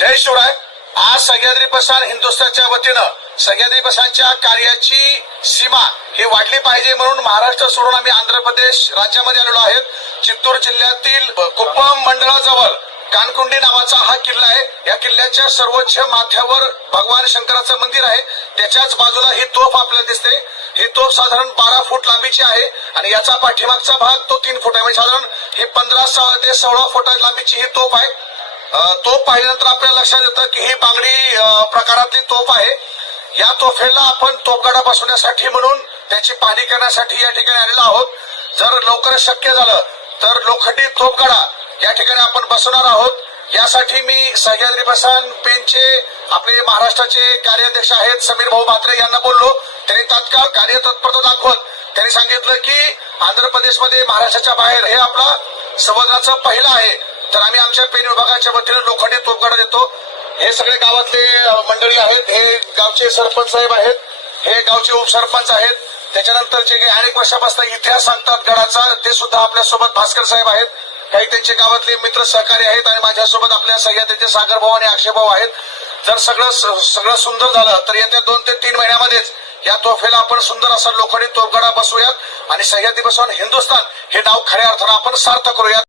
जय शिवराय. आज सह्याद्री प्रसाद हिंदुस्थानच्या वतीनं सह्याद्री प्रसादच्या कार्याची सीमा ही वाढली पाहिजे म्हणून महाराष्ट्र सोडून आम्ही आंध्र प्रदेश राज्यामध्ये आलेलो आहेत. चित्तूर जिल्ह्यातील कुप्पम मंडळाजवळ कानकुंडी नावाचा हा किल्ला आहे. या किल्ल्याच्या सर्वोच्च माथ्यावर भगवान शंकराचं मंदिर आहे. त्याच्याच बाजूला ही तोफ आपल्याला दिसते. ही तोफ साधारण बारा फूट लांबीची आहे आणि याचा पाठीमागचा भाग तो तीन फूट आहे म्हणजे साधारण ही पंधरा ते सोळा फुटा लांबीची ही तोफ आहे. तो पाहिल्यानंतर आपल्या लक्षात येतं की ही बांगडी प्रकारातली तोफ आहे. या तोफेला आपण तोफगाडा बसवण्यासाठी म्हणून त्याची पाहणी करण्यासाठी या ठिकाणी आलेलो आहोत. जर लवकरच शक्य झालं तर लोखंडी तोफगाडा या ठिकाणी आपण बसवणार आहोत. यासाठी मी सह्याद्री प्रसाद पेनचे आपले महाराष्ट्राचे कार्याध्यक्ष आहेत समीर भाऊ म्हात्रे यांना बोललो. त्यांनी तात्काळ कार्यतत्परता दाखवत त्यांनी सांगितलं की आंध्र प्रदेशमध्ये महाराष्ट्राच्या बाहेर हे आपला समुद्राचं पहिलं आहे. तर आम्ही आमच्या पेन विभागाच्या वतीनं लोखंडी तोफगाडा देतो. हे सगळे गावातले मंडळी आहेत हे गावचे सरपंच साहेब आहेत हे गावचे उपसरपंच आहेत. त्याच्यानंतर जे काही अनेक वर्षापासून इतिहास सांगतात गडाचा ते सुद्धा आपल्यासोबत भास्कर साहेब आहेत. काही त्यांचे गावातले मित्र सहकारी आहेत आणि माझ्यासोबत आपल्या सह्याद्रीचे सागरभाऊ आणि आक्षेभाऊ आहेत. जर सगळं सगळं सुंदर झालं तर येत्या दोन ते तीन महिन्यामध्येच या तोफेला आपण सुंदर असा लोखंडी तोफगडा बसूयात आणि सह्याद्री बसवून हिंदुस्थान हे नाव खऱ्या अर्थानं आपण सार्थ करूयात.